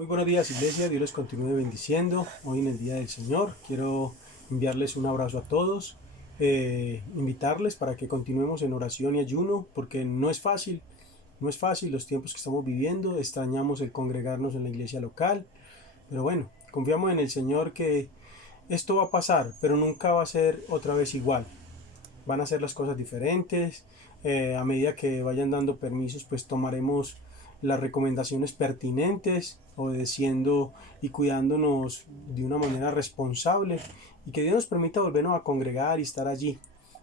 Muy buenos días, iglesia. Dios les continúe bendiciendo. Hoy en el Día del Señor quiero enviarles un abrazo a todos, invitarles para que continuemos en oración y ayuno, porque no es fácil los tiempos que estamos viviendo. Extrañamos el congregarnos en la iglesia local, pero bueno, confiamos en el Señor que esto va a pasar, pero nunca va a ser otra vez igual. Van a ser las cosas diferentes. A medida que vayan dando permisos, pues tomaremos las recomendaciones pertinentes, obedeciendo y cuidándonos de una manera responsable, y que Dios nos permita volvernos a congregar y estar allí.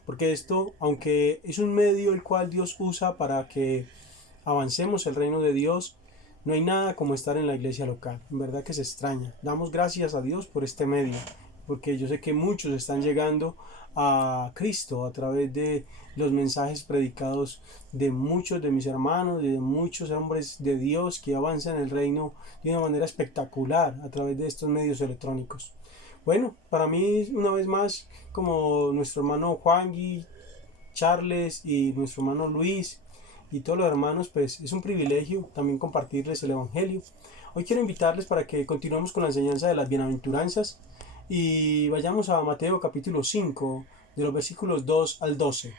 Porque esto, aunque es un medio el cual Dios usa para que avancemos el reino de Dios, no hay nada como estar en la iglesia local. En verdad que se extraña. Damos gracias a Dios por este medio, porque yo sé que muchos están llegando a Cristo a través de los mensajes predicados de muchos de mis hermanos, de muchos hombres de Dios que avanzan el reino de una manera espectacular a través de estos medios electrónicos. Bueno, para mí una vez más, como nuestro hermano Juan y Charles y nuestro hermano Luis y todos los hermanos, pues es un privilegio también compartirles el Evangelio. Hoy quiero invitarles para que continuemos con la enseñanza de las bienaventuranzas y vayamos a Mateo capítulo 5, de los versículos 2 al 12.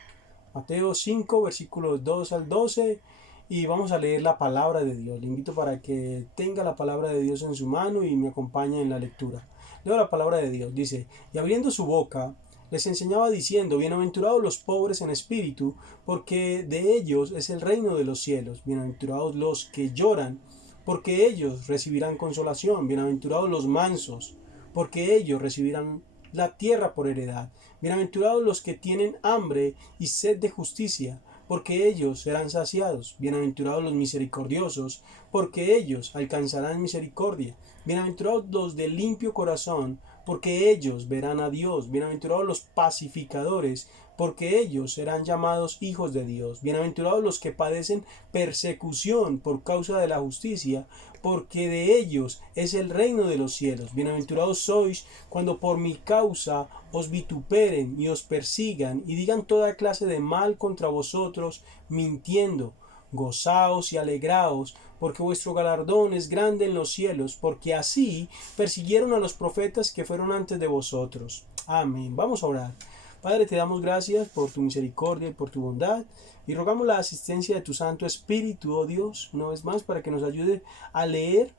Mateo 5, versículos 2 al 12, y vamos a leer la palabra de Dios. Le invito para que tenga la palabra de Dios en su mano y me acompañe en la lectura. Leo la palabra de Dios. Dice: y abriendo su boca, les enseñaba diciendo: bienaventurados los pobres en espíritu, porque de ellos es el reino de los cielos. Bienaventurados los que lloran, porque ellos recibirán consolación. Bienaventurados los mansos, porque ellos recibirán la tierra por heredad. Bienaventurados los que tienen hambre y sed de justicia, porque ellos serán saciados. Bienaventurados los misericordiosos, porque ellos alcanzarán misericordia. Bienaventurados los de limpio corazón, porque ellos verán a Dios. Bienaventurados los pacificadores, porque ellos serán llamados hijos de Dios. Bienaventurados los que padecen persecución por causa de la justicia, porque de ellos es el reino de los cielos. Bienaventurados sois cuando por mi causa os vituperen y os persigan y digan toda clase de mal contra vosotros, mintiendo. Gozaos y alegraos, porque vuestro galardón es grande en los cielos, porque así persiguieron a los profetas que fueron antes de vosotros. Amén. Vamos a orar. Padre, te damos gracias por tu misericordia y por tu bondad, y rogamos la asistencia de tu Santo Espíritu, oh Dios, una vez más, para que nos ayude a leer,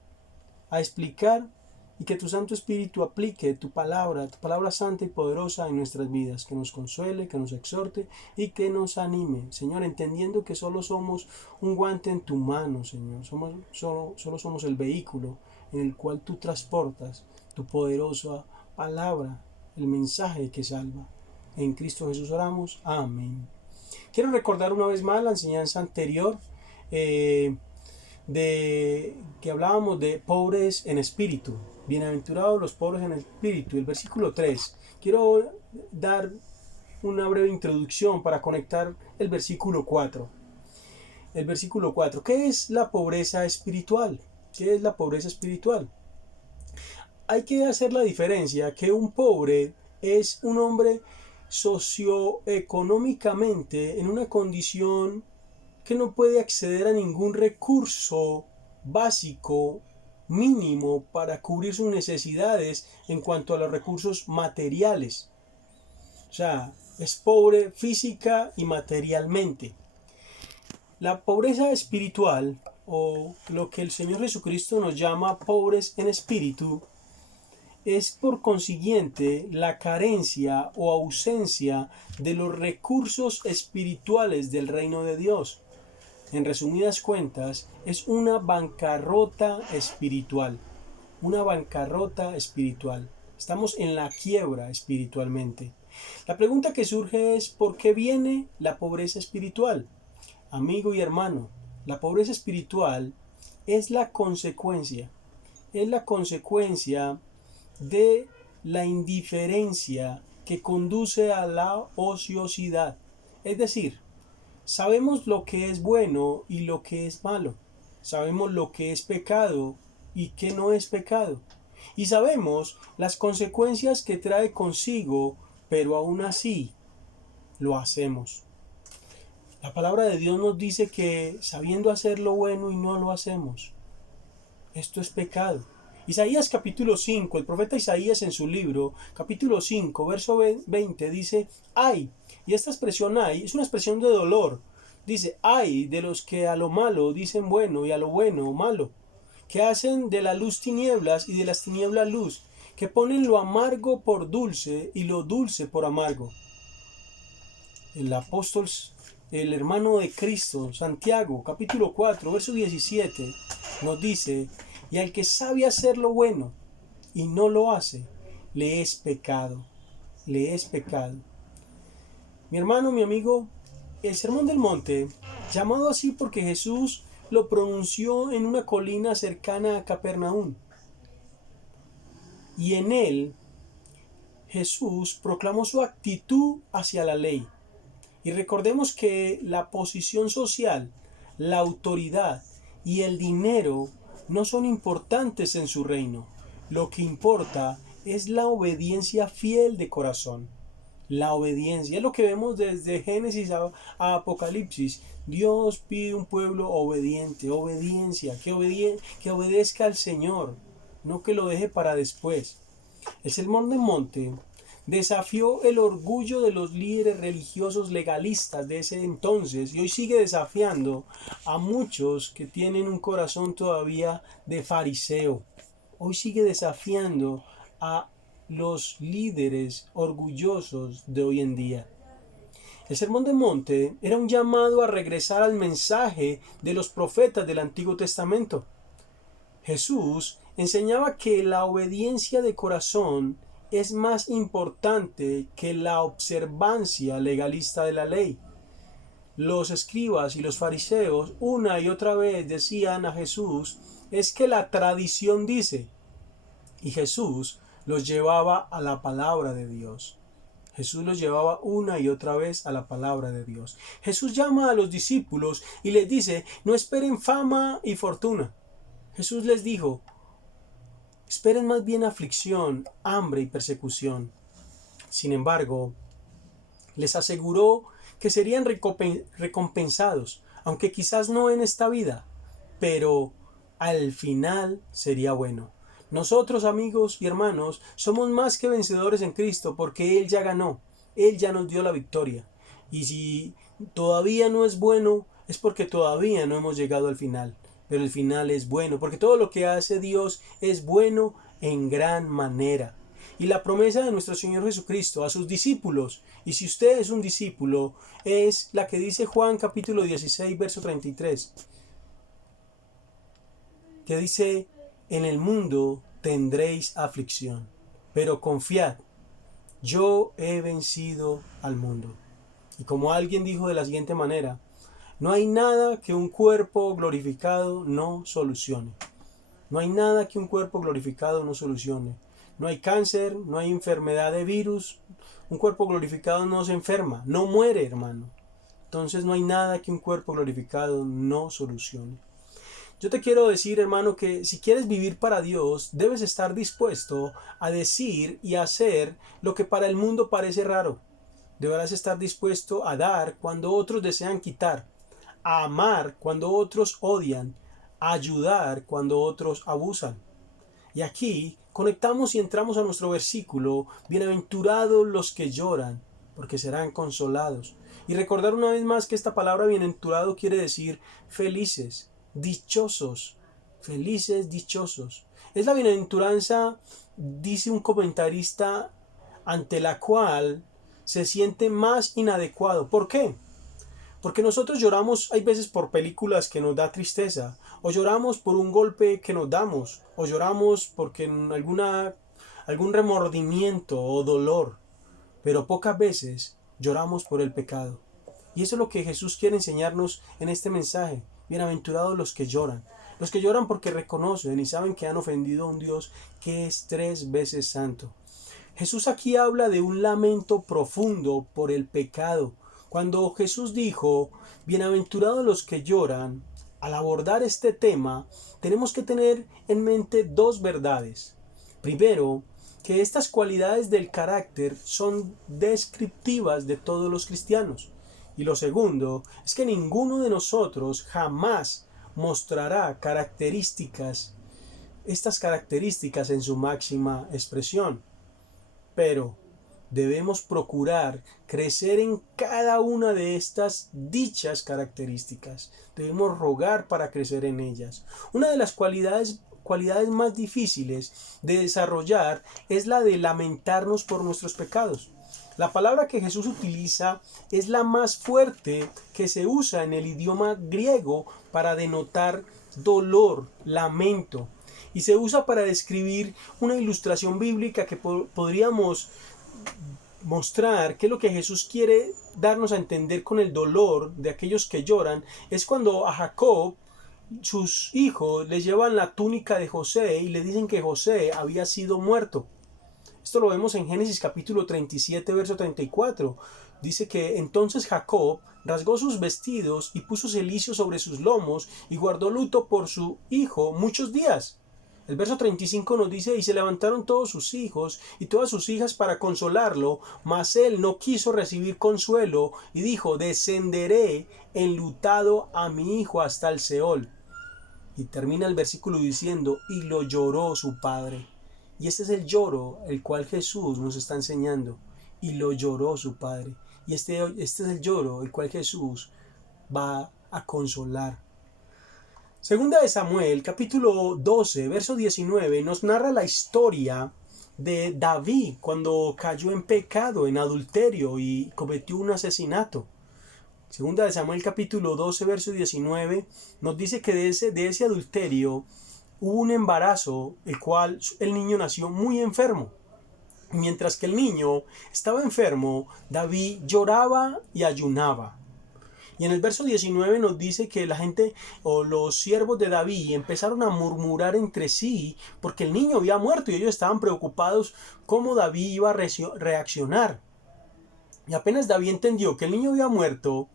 a explicar, y que tu Santo Espíritu aplique tu palabra santa y poderosa en nuestras vidas, que nos consuele, que nos exhorte y que nos anime, Señor, entendiendo que solo somos un guante en tu mano, Señor, solo somos el vehículo en el cual tú transportas tu poderosa palabra, el mensaje que salva. En Cristo Jesús oramos. Amén. Quiero recordar una vez más la enseñanza anterior, de que hablábamos de pobres en espíritu. Bienaventurados los pobres en espíritu. El versículo 3. Quiero dar una breve introducción para conectar el versículo 4. El versículo 4. ¿Qué es la pobreza espiritual? ¿Qué es la pobreza espiritual? Hay que hacer la diferencia que un pobre es un hombre socioeconómicamente en una condición que no puede acceder a ningún recurso básico mínimo para cubrir sus necesidades en cuanto a los recursos materiales. O sea, es pobre física y materialmente. La pobreza espiritual, o lo que el Señor Jesucristo nos llama pobres en espíritu, es por consiguiente la carencia o ausencia de los recursos espirituales del reino de Dios. En resumidas cuentas, es una bancarrota espiritual. Una bancarrota espiritual. Estamos en la quiebra espiritualmente. La pregunta que surge es: ¿por qué viene la pobreza espiritual? Amigo y hermano, la pobreza espiritual es la consecuencia. Es la consecuencia de la indiferencia que conduce a la ociosidad. Es decir, sabemos lo que es bueno y lo que es malo. Sabemos lo que es pecado y que no es pecado. Y sabemos las consecuencias que trae consigo, pero aún así lo hacemos. La palabra de Dios nos dice que sabiendo hacer lo bueno y no lo hacemos. Esto es pecado. Isaías capítulo 5, el profeta Isaías en su libro, capítulo 5, verso 20, dice, ay, y esta expresión ay, es una expresión de dolor. Dice, ay de los que a lo malo dicen bueno y a lo bueno malo, que hacen de la luz tinieblas y de las tinieblas luz, que ponen lo amargo por dulce y lo dulce por amargo. El apóstol, el hermano de Cristo, Santiago, capítulo 4, verso 17, nos dice, y al que sabe hacer lo bueno y no lo hace, le es pecado, le es pecado. Mi hermano, mi amigo, el Sermón del Monte, llamado así porque Jesús lo pronunció en una colina cercana a Capernaum. Y en él Jesús proclamó su actitud hacia la ley. Y recordemos que la posición social, la autoridad y el dinero no son importantes en su reino. Lo que importa es la obediencia fiel de corazón. La obediencia es lo que vemos desde Génesis a Apocalipsis. Dios pide un pueblo obediente, obediencia, que obedezca al Señor, no que lo deje para después. El Sermón del Monte desafió el orgullo de los líderes religiosos legalistas de ese entonces y hoy sigue desafiando a muchos que tienen un corazón todavía de fariseo. Hoy sigue desafiando a los líderes orgullosos de hoy en día. El Sermón del Monte era un llamado a regresar al mensaje de los profetas del Antiguo Testamento. Jesús enseñaba que la obediencia de corazón es más importante que la observancia legalista de la ley. Los escribas y los fariseos una y otra vez decían a Jesús, es que la tradición dice, y Jesús los llevaba a la palabra de Dios. Jesús los llevaba una y otra vez a la palabra de Dios. Jesús llama a los discípulos y les dice, no esperen fama y fortuna. Jesús les dijo, esperen más bien aflicción, hambre y persecución. Sin embargo, les aseguró que serían recompensados, aunque quizás no en esta vida, pero al final sería bueno. Nosotros, amigos y hermanos, somos más que vencedores en Cristo porque Él ya ganó, Él ya nos dio la victoria. Y si todavía no es bueno, es porque todavía no hemos llegado al final. Pero el final es bueno, porque todo lo que hace Dios es bueno en gran manera. Y la promesa de nuestro Señor Jesucristo a sus discípulos, y si usted es un discípulo, es la que dice Juan capítulo 16, verso 33, que dice, en el mundo tendréis aflicción, pero confiad, yo he vencido al mundo. Y como alguien dijo de la siguiente manera, no hay nada que un cuerpo glorificado no solucione. No hay nada que un cuerpo glorificado no solucione. No hay cáncer, no hay enfermedad de virus. Un cuerpo glorificado no se enferma, no muere, hermano. Entonces no hay nada que un cuerpo glorificado no solucione. Yo te quiero decir, hermano, que si quieres vivir para Dios, debes estar dispuesto a decir y hacer lo que para el mundo parece raro. Deberás estar dispuesto a dar cuando otros desean quitar, a amar cuando otros odian, a ayudar cuando otros abusan. Y aquí conectamos y entramos a nuestro versículo, bienaventurados los que lloran, porque serán consolados. Y recordar una vez más que esta palabra bienaventurado quiere decir felices, dichosos, felices, dichosos. Es la bienaventuranza, dice un comentarista, ante la cual se siente más inadecuado. ¿Por qué? Porque nosotros lloramos hay veces por películas que nos da tristeza, o lloramos por un golpe que nos damos, o lloramos porque en algún remordimiento o dolor, pero pocas veces lloramos por el pecado. Y eso es lo que Jesús quiere enseñarnos en este mensaje. Bienaventurados los que lloran porque reconocen y saben que han ofendido a un Dios que es 3 veces santo. Jesús aquí habla de un lamento profundo por el pecado. Cuando Jesús dijo, bienaventurados los que lloran, al abordar este tema, tenemos que tener en mente 2 verdades. Primero, que estas cualidades del carácter son descriptivas de todos los cristianos. Y lo segundo, es que ninguno de nosotros jamás mostrará características estas características en su máxima expresión. Pero debemos procurar crecer en cada una de estas dichas características. Debemos rogar para crecer en ellas. Una de las cualidades más difíciles de desarrollar es la de lamentarnos por nuestros pecados. La palabra que Jesús utiliza es la más fuerte que se usa en el idioma griego para denotar dolor, lamento. Y se usa para describir una ilustración bíblica que podríamos mostrar que lo que Jesús quiere darnos a entender con el dolor de aquellos que lloran es cuando a Jacob sus hijos le llevan la túnica de José y le dicen que José había sido muerto. Esto lo vemos en Génesis capítulo 37, verso 34. Dice que entonces Jacob rasgó sus vestidos y puso cilicio sobre sus lomos y guardó luto por su hijo muchos días. El verso 35 nos dice, y se levantaron todos sus hijos y todas sus hijas para consolarlo, mas él no quiso recibir consuelo y dijo, descenderé enlutado a mi hijo hasta el Seol. Y termina el versículo diciendo, y lo lloró su padre. Y este es el lloro el cual Jesús nos está enseñando. Y lo lloró su padre. Y este es el lloro el cual Jesús va a consolar. Segunda de Samuel, capítulo 12, verso 19, nos narra la historia de David cuando cayó en pecado, en adulterio y cometió un asesinato. Segunda de Samuel, capítulo 12, verso 19, nos dice que de ese adulterio hubo un embarazo, el cual el niño nació muy enfermo. Mientras que el niño estaba enfermo, David lloraba y ayunaba. Y en el verso 19 nos dice que la gente o los siervos de David empezaron a murmurar entre sí porque el niño había muerto y ellos estaban preocupados cómo David iba a reaccionar. Y apenas David entendió que el niño había muerto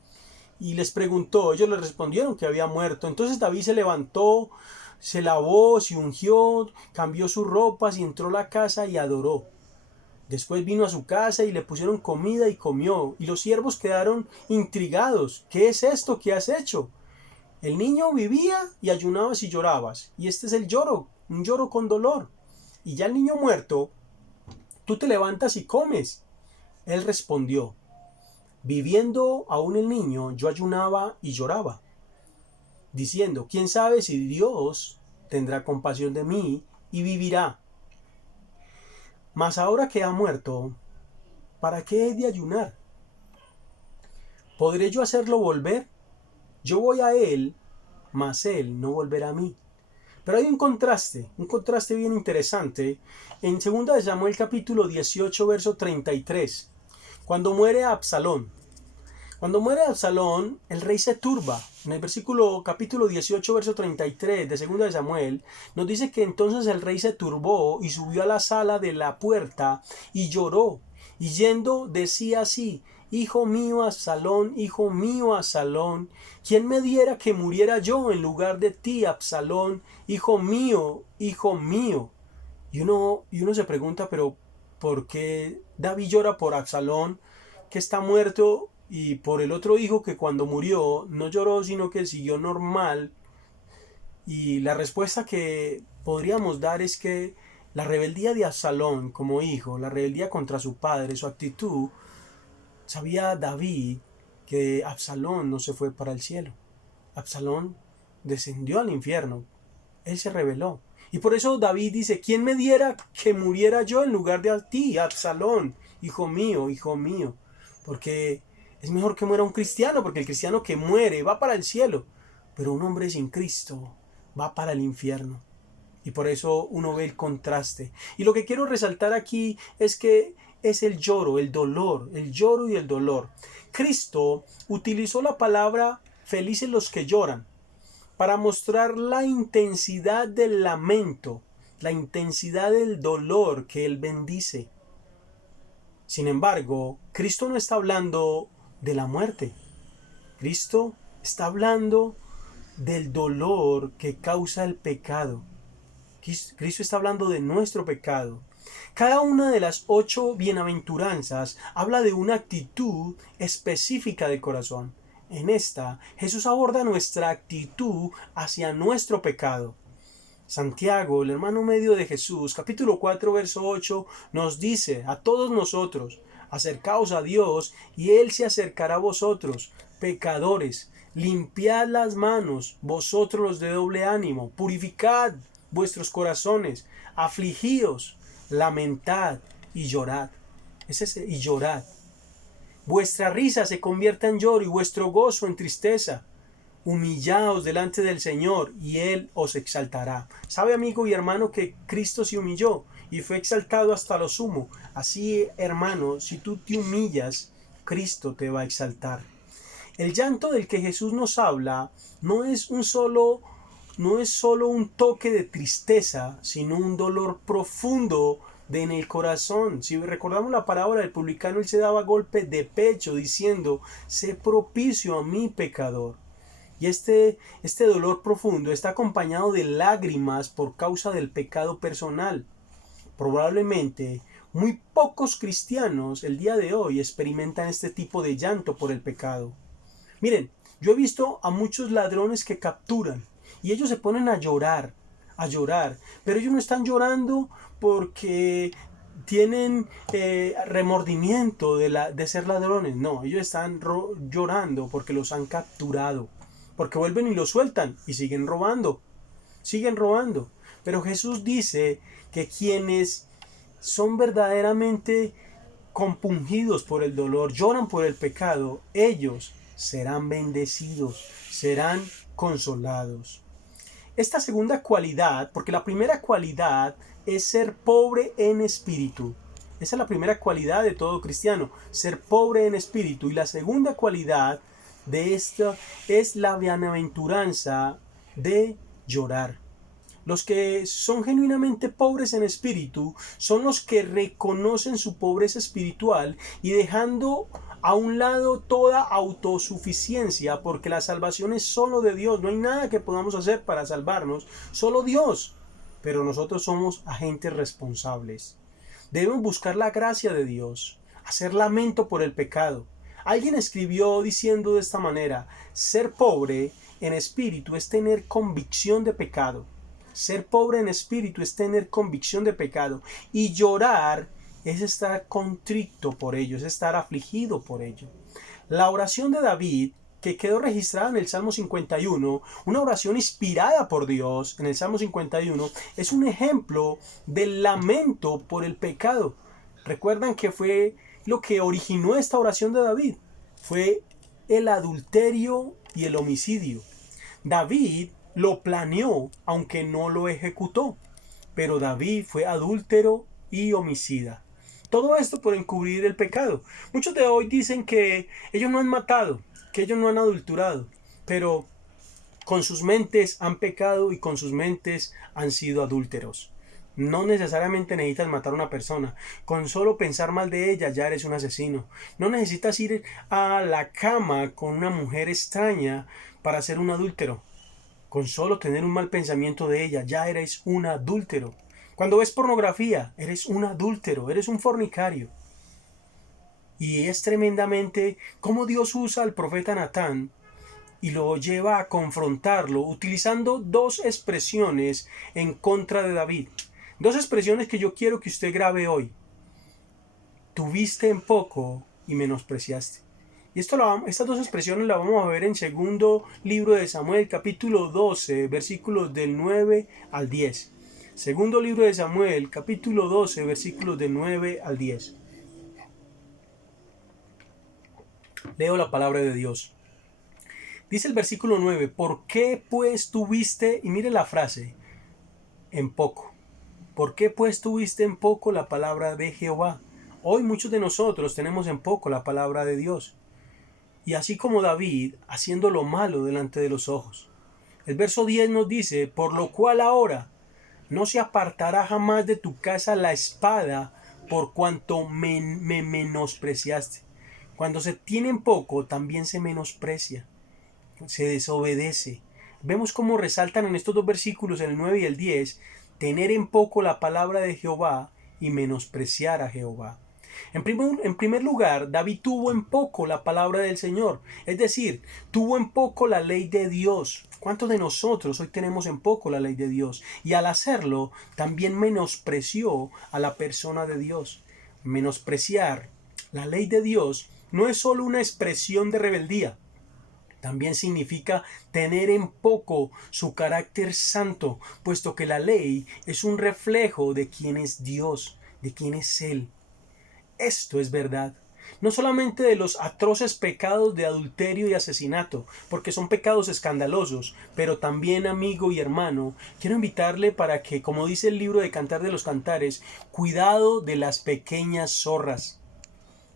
y les preguntó, ellos le respondieron que había muerto. Entonces David se levantó, se lavó, se ungió, cambió sus ropas y entró a la casa y adoró. Después vino a su casa y le pusieron comida y comió. Y los siervos quedaron intrigados. ¿Qué es esto que has hecho? El niño vivía y ayunabas y llorabas. Y este es el lloro, un lloro con dolor. Y ya el niño muerto, tú te levantas y comes. Él respondió, viviendo aún el niño, yo ayunaba y lloraba, diciendo, ¿quién sabe si Dios tendrá compasión de mí y vivirá? Mas ahora que ha muerto, ¿para qué he de ayunar? ¿Podré yo hacerlo volver? Yo voy a él, mas él no volverá a mí. Pero hay un contraste bien interesante en 2 de Samuel capítulo 18, verso 33, cuando muere Absalón. Cuando muere Absalón, el rey se turba. En el capítulo 18, verso 33 de 2 de Samuel, nos dice que entonces el rey se turbó y subió a la sala de la puerta y lloró. Y yendo decía así, hijo mío Absalón, ¿quién me diera que muriera yo en lugar de ti, Absalón, hijo mío, hijo mío? Y uno se pregunta, pero ¿por qué David llora por Absalón, que está muerto, y por el otro hijo que cuando murió no lloró, sino que siguió normal? Y la respuesta que podríamos dar es que la rebeldía de Absalón como hijo, la rebeldía contra su padre, su actitud, sabía David que Absalón no se fue para el cielo. Absalón descendió al infierno. Él se rebeló. Y por eso David dice, ¿quién me diera que muriera yo en lugar de ti, Absalón, hijo mío, hijo mío? Porque es mejor que muera un cristiano, porque el cristiano que muere va para el cielo, pero un hombre sin Cristo va para el infierno. Y por eso uno ve el contraste. Y lo que quiero resaltar aquí es que es el lloro, el dolor, el lloro y el dolor. Cristo utilizó la palabra felices los que lloran para mostrar la intensidad del lamento, la intensidad del dolor que Él bendice. Sin embargo, Cristo no está hablando de la muerte. Cristo está hablando del dolor que causa el pecado. Cristo está hablando de nuestro pecado. Cada una de las 8 bienaventuranzas habla de una actitud específica del corazón. En esta, Jesús aborda nuestra actitud hacia nuestro pecado. Santiago, el hermano medio de Jesús, capítulo 4, verso 8, nos dice a todos nosotros: acercaos a Dios y Él se acercará a vosotros, pecadores. Limpiad las manos, vosotros los de doble ánimo, purificad vuestros corazones, afligíos, lamentad y llorad. Y llorad. Vuestra risa se convierta en lloro y vuestro gozo en tristeza. Humillaos delante del Señor y Él os exaltará. Sabe, amigo y hermano, que Cristo se humilló y fue exaltado hasta lo sumo. Así, hermano, si tú te humillas, Cristo te va a exaltar. El llanto del que Jesús nos habla no es solo un toque de tristeza, sino un dolor profundo en el corazón. Si recordamos la parábola del publicano, él se daba golpe de pecho diciendo: sé propicio a mi pecador. Y este dolor profundo está acompañado de lágrimas por causa del pecado personal. Probablemente muy pocos cristianos el día de hoy experimentan este tipo de llanto por el pecado. Miren, yo he visto a muchos ladrones que capturan y ellos se ponen a llorar, pero ellos no están llorando porque tienen remordimiento de ser ladrones. No, ellos están llorando porque los han capturado, porque vuelven y los sueltan y siguen robando. Pero Jesús dice que quienes son verdaderamente compungidos por el dolor, lloran por el pecado, ellos serán bendecidos, serán consolados. Esta segunda cualidad, porque la primera cualidad es ser pobre en espíritu. Esa es la primera cualidad de todo cristiano, ser pobre en espíritu. Y la segunda cualidad de esta es la bienaventuranza de llorar. Los que son genuinamente pobres en espíritu son los que reconocen su pobreza espiritual y dejando a un lado toda autosuficiencia, porque la salvación es solo de Dios. No hay nada que podamos hacer para salvarnos, solo Dios. Pero nosotros somos agentes responsables. Debemos buscar la gracia de Dios, hacer lamento por el pecado. Alguien escribió diciendo de esta manera: ser pobre en espíritu es tener convicción de pecado. Ser pobre en espíritu es tener convicción de pecado. Y llorar es estar contrito por ello, es estar afligido por ello. La oración de David, que quedó registrada en el Salmo 51, una oración inspirada por Dios en el Salmo 51, es un ejemplo del lamento por el pecado. Recuerdan que fue lo que originó esta oración de David. Fue el adulterio y el homicidio. David lo planeó, aunque no lo ejecutó. Pero David fue adúltero y homicida. Todo esto por encubrir el pecado. Muchos de hoy dicen que ellos no han matado, que ellos no han adulterado, pero con sus mentes han pecado y con sus mentes han sido adúlteros. No necesariamente necesitas matar a una persona. Con solo pensar mal de ella ya eres un asesino. No necesitas ir a la cama con una mujer extraña para ser un adúltero. Con solo tener un mal pensamiento de ella ya eres un adúltero. Cuando ves pornografía, eres un adúltero, eres un fornicario. Y es tremendamente cómo Dios usa al profeta Natán y lo lleva a confrontarlo utilizando dos expresiones en contra de David. Dos expresiones que yo quiero que usted grabe hoy. Tuviste en poco y menospreciaste. Y estas dos expresiones las vamos a ver en segundo libro de Samuel, capítulo 12, versículos del 9 al 10. Segundo libro de Samuel, capítulo 12, versículos del 9 al 10. Leo la palabra de Dios. Dice el versículo 9: ¿por qué pues tuviste, y mire la frase, en poco? ¿Por qué pues tuviste en poco la palabra de Jehová? Hoy muchos de nosotros tenemos en poco la palabra de Dios. Y así como David, haciendo lo malo delante de los ojos. El verso 10 nos dice: por lo cual ahora no se apartará jamás de tu casa la espada, por cuanto me menospreciaste. Cuando se tiene en poco, también se menosprecia, se desobedece. Vemos cómo resaltan en estos dos versículos, el 9 y el 10, tener en poco la palabra de Jehová y menospreciar a Jehová. En primer lugar, David tuvo en poco la palabra del Señor, es decir, tuvo en poco la ley de Dios. ¿Cuántos de nosotros hoy tenemos en poco la ley de Dios? Y al hacerlo, también menospreció a la persona de Dios. Menospreciar la ley de Dios no es solo una expresión de rebeldía, también significa tener en poco su carácter santo, puesto que la ley es un reflejo de quién es Dios, de quién es Él. Esto es verdad. No solamente de los atroces pecados de adulterio y asesinato, porque son pecados escandalosos, pero también, amigo y hermano, quiero invitarle para que, como dice el libro de Cantar de los Cantares, cuidado de las pequeñas zorras.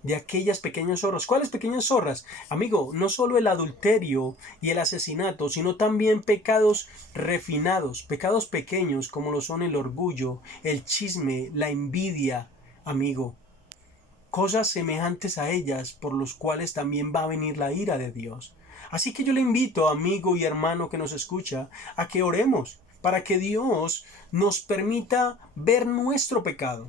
De aquellas pequeñas zorras. ¿Cuáles pequeñas zorras? Amigo, no solo el adulterio y el asesinato, sino también pecados refinados, pecados pequeños como lo son el orgullo, el chisme, la envidia, amigo. Cosas semejantes a ellas por los cuales también va a venir la ira de Dios. Así que yo le invito, amigo y hermano que nos escucha, a que oremos para que Dios nos permita ver nuestro pecado.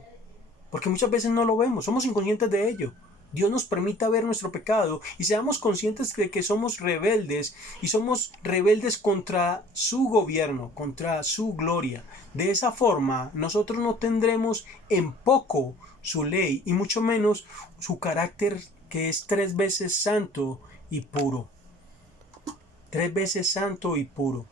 Porque muchas veces no lo vemos, somos inconscientes de ello. Dios nos permita ver nuestro pecado y seamos conscientes de que somos rebeldes y somos rebeldes contra su gobierno, contra su gloria. De esa forma nosotros no tendremos en poco su ley y mucho menos su carácter, que es 3 veces santo y puro. 3 veces santo y puro.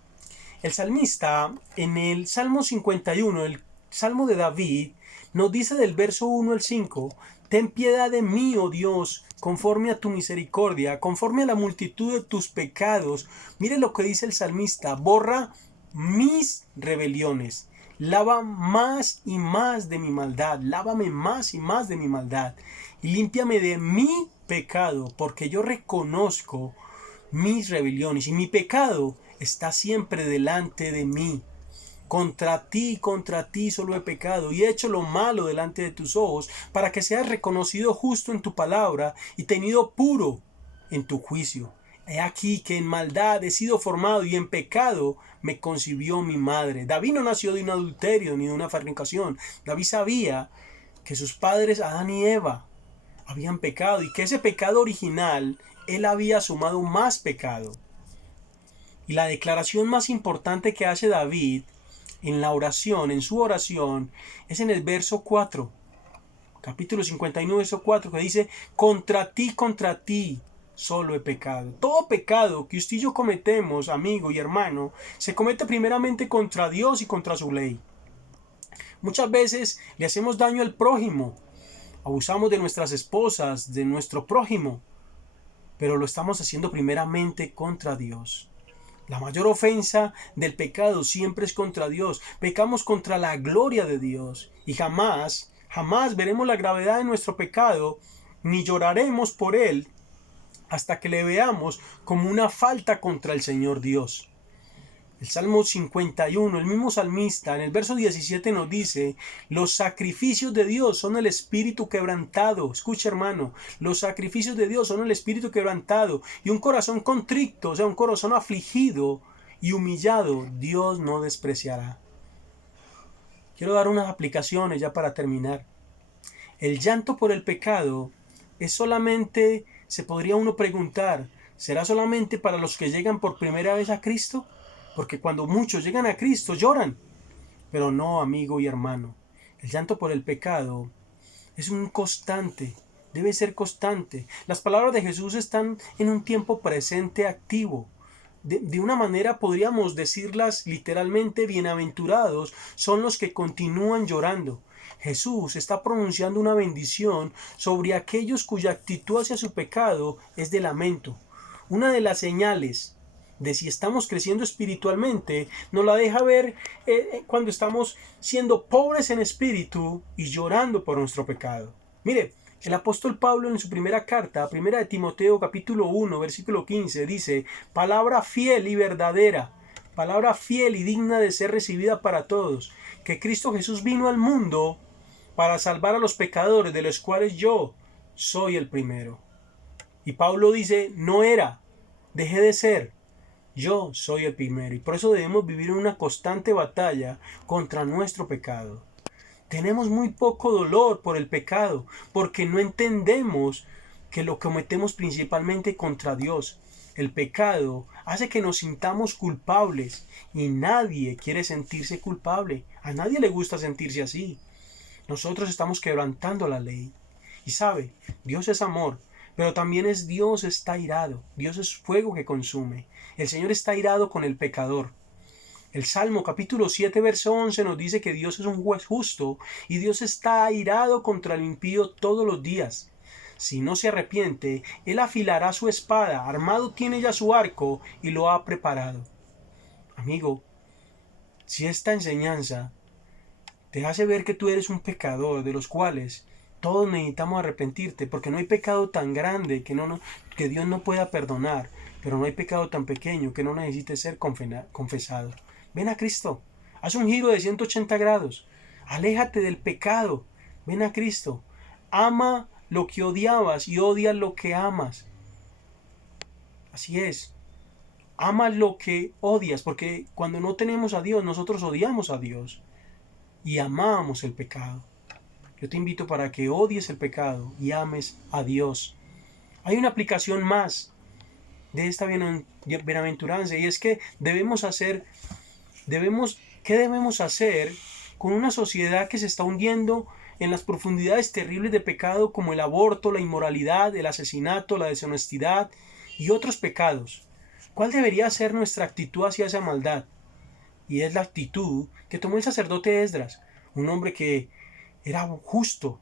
El salmista en el Salmo 51, el Salmo de David, nos dice del verso 1 al 5: ten piedad de mí, oh Dios, conforme a tu misericordia, conforme a la multitud de tus pecados. Mire lo que dice el salmista: borra mis rebeliones, lava más y más de mi maldad, lávame más y más de mi maldad, y límpiame de mi pecado, porque yo reconozco mis rebeliones, y mi pecado está siempre delante de mí. Contra ti solo he pecado y he hecho lo malo delante de tus ojos, para que seas reconocido justo en tu palabra y tenido puro en tu juicio. He aquí que en maldad he sido formado y en pecado me concibió mi madre. David no nació de un adulterio ni de una fornicación. David sabía que sus padres Adán y Eva habían pecado y que ese pecado original él había sumado más pecado. Y la declaración más importante que hace David en la oración, en su oración, es en el verso 4, capítulo 59, verso 4, que dice: contra ti, solo he pecado. Todo pecado que usted y yo cometemos, amigo y hermano, se comete primeramente contra Dios y contra su ley. Muchas veces le hacemos daño al prójimo, abusamos de nuestras esposas, de nuestro prójimo, pero lo estamos haciendo primeramente contra Dios. La mayor ofensa del pecado siempre es contra Dios. Pecamos contra la gloria de Dios y jamás veremos la gravedad de nuestro pecado ni lloraremos por él hasta que le veamos como una falta contra el Señor Dios. El Salmo 51, el mismo salmista, en el verso 17 nos dice: los sacrificios de Dios son el espíritu quebrantado. Escucha, hermano, los sacrificios de Dios son el espíritu quebrantado, y un corazón contrito, o sea, un corazón afligido y humillado, Dios no despreciará. Quiero dar unas aplicaciones ya para terminar. El llanto por el pecado es solamente, se podría uno preguntar, ¿será solamente para los que llegan por primera vez a Cristo? Porque cuando muchos llegan a Cristo lloran. Pero no, amigo y hermano. El llanto por el pecado es un constante. Debe ser constante. Las palabras de Jesús están en un tiempo presente activo. De una manera podríamos decirlas literalmente: bienaventurados son los que continúan llorando. Jesús está pronunciando una bendición sobre aquellos cuya actitud hacia su pecado es de lamento. Una de las señales de si estamos creciendo espiritualmente nos la deja ver cuando estamos siendo pobres en espíritu y llorando por nuestro pecado. Mire, el apóstol Pablo en su primera carta, primera de Timoteo capítulo 1, versículo 15, dice: palabra fiel y verdadera, palabra fiel y digna de ser recibida para todos, que Cristo Jesús vino al mundo para salvar a los pecadores, de los cuales yo soy el primero. Y Pablo dice: no era, dejé de ser, yo soy el primero. Y por eso debemos vivir en una constante batalla contra nuestro pecado. Tenemos muy poco dolor por el pecado, porque no entendemos que lo cometemos principalmente contra Dios. El pecado hace que nos sintamos culpables y nadie quiere sentirse culpable. A nadie le gusta sentirse así. Nosotros estamos quebrantando la ley. Y sabe, Dios es amor, pero también Dios está irado. Dios es fuego que consume. El Señor está irado con el pecador. El Salmo capítulo 7 verso 11 nos dice que Dios es un juez justo y Dios está airado contra el impío todos los días. Si no se arrepiente, Él afilará su espada, armado tiene ya su arco y lo ha preparado. Amigo, si esta enseñanza te hace ver que tú eres un pecador de los cuales todos necesitamos arrepentirte, porque no hay pecado tan grande que Dios no pueda perdonar, pero no hay pecado tan pequeño que no necesite ser confesado. Ven a Cristo, haz un giro de 180 grados, aléjate del pecado, ven a Cristo, ama lo que odiabas y odia lo que amas. Así es, ama lo que odias, porque cuando no tenemos a Dios, nosotros odiamos a Dios y amamos el pecado. Yo te invito para que odies el pecado y ames a Dios. Hay una aplicación más de esta bienaventuranza y es que ¿qué debemos hacer con una sociedad que se está hundiendo en las profundidades terribles de pecado como el aborto, la inmoralidad, el asesinato, la deshonestidad y otros pecados? ¿Cuál debería ser nuestra actitud hacia esa maldad? Y es la actitud que tomó el sacerdote Esdras, un hombre que era justo.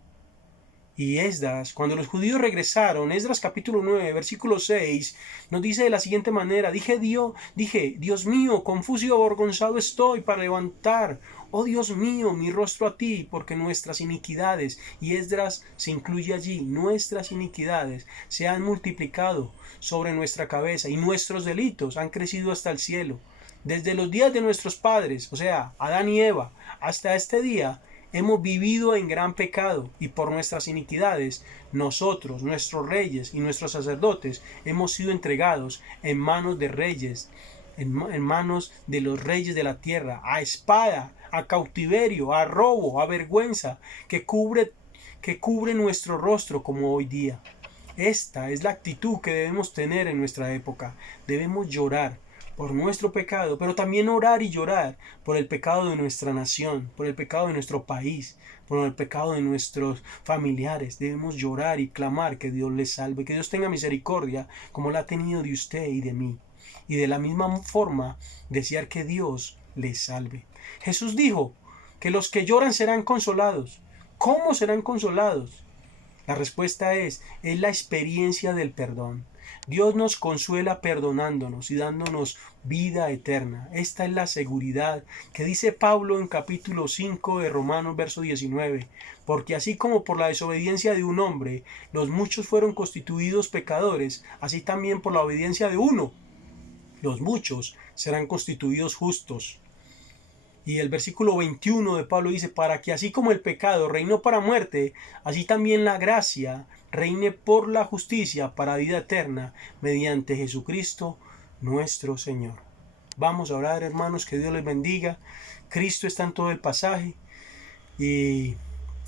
Y Esdras, cuando los judíos regresaron, Esdras capítulo 9, versículo 6, nos dice de la siguiente manera: dije, Dios mío, confuso y avergonzado estoy para levantar, oh Dios mío, mi rostro a ti, porque nuestras iniquidades, y Esdras se incluye allí, nuestras iniquidades se han multiplicado sobre nuestra cabeza, y nuestros delitos han crecido hasta el cielo. Desde los días de nuestros padres, o sea, Adán y Eva, hasta este día, hemos vivido en gran pecado y por nuestras iniquidades nosotros, nuestros reyes y nuestros sacerdotes hemos sido entregados en manos de reyes, en manos de los reyes de la tierra, a espada, a cautiverio, a robo, a vergüenza que cubre nuestro rostro como hoy día. Esta es la actitud que debemos tener en nuestra época. Debemos llorar por nuestro pecado, pero también orar y llorar por el pecado de nuestra nación, por el pecado de nuestro país, por el pecado de nuestros familiares. Debemos llorar y clamar que Dios les salve, que Dios tenga misericordia como la ha tenido de usted y de mí. Y de la misma forma, desear que Dios les salve. Jesús dijo que los que lloran serán consolados. ¿Cómo serán consolados? La respuesta es la experiencia del perdón. Dios nos consuela perdonándonos y dándonos vida eterna. Esta es la seguridad que dice Pablo en capítulo 5 de Romanos verso 19. Porque así como por la desobediencia de un hombre los muchos fueron constituidos pecadores, así también por la obediencia de uno los muchos serán constituidos justos. Y el versículo 21 de Pablo dice: para que así como el pecado reinó para muerte, así también la gracia reine por la justicia para vida eterna, mediante Jesucristo nuestro Señor. Vamos a orar, hermanos, que Dios les bendiga. Cristo está en todo el pasaje. Y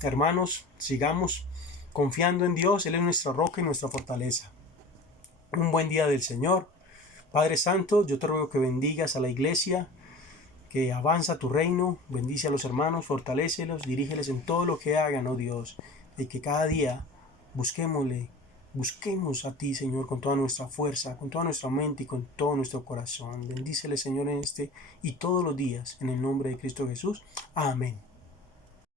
hermanos, sigamos confiando en Dios. Él es nuestra roca y nuestra fortaleza. Un buen día del Señor. Padre Santo, yo te ruego que bendigas a la iglesia, que avanza tu reino, bendice a los hermanos, fortalécelos, dirígeles en todo lo que hagan, oh Dios, y que cada día busquemos a ti, Señor, con toda nuestra fuerza, con toda nuestra mente y con todo nuestro corazón. Bendíceles, Señor, en este y todos los días, en el nombre de Cristo Jesús. Amén.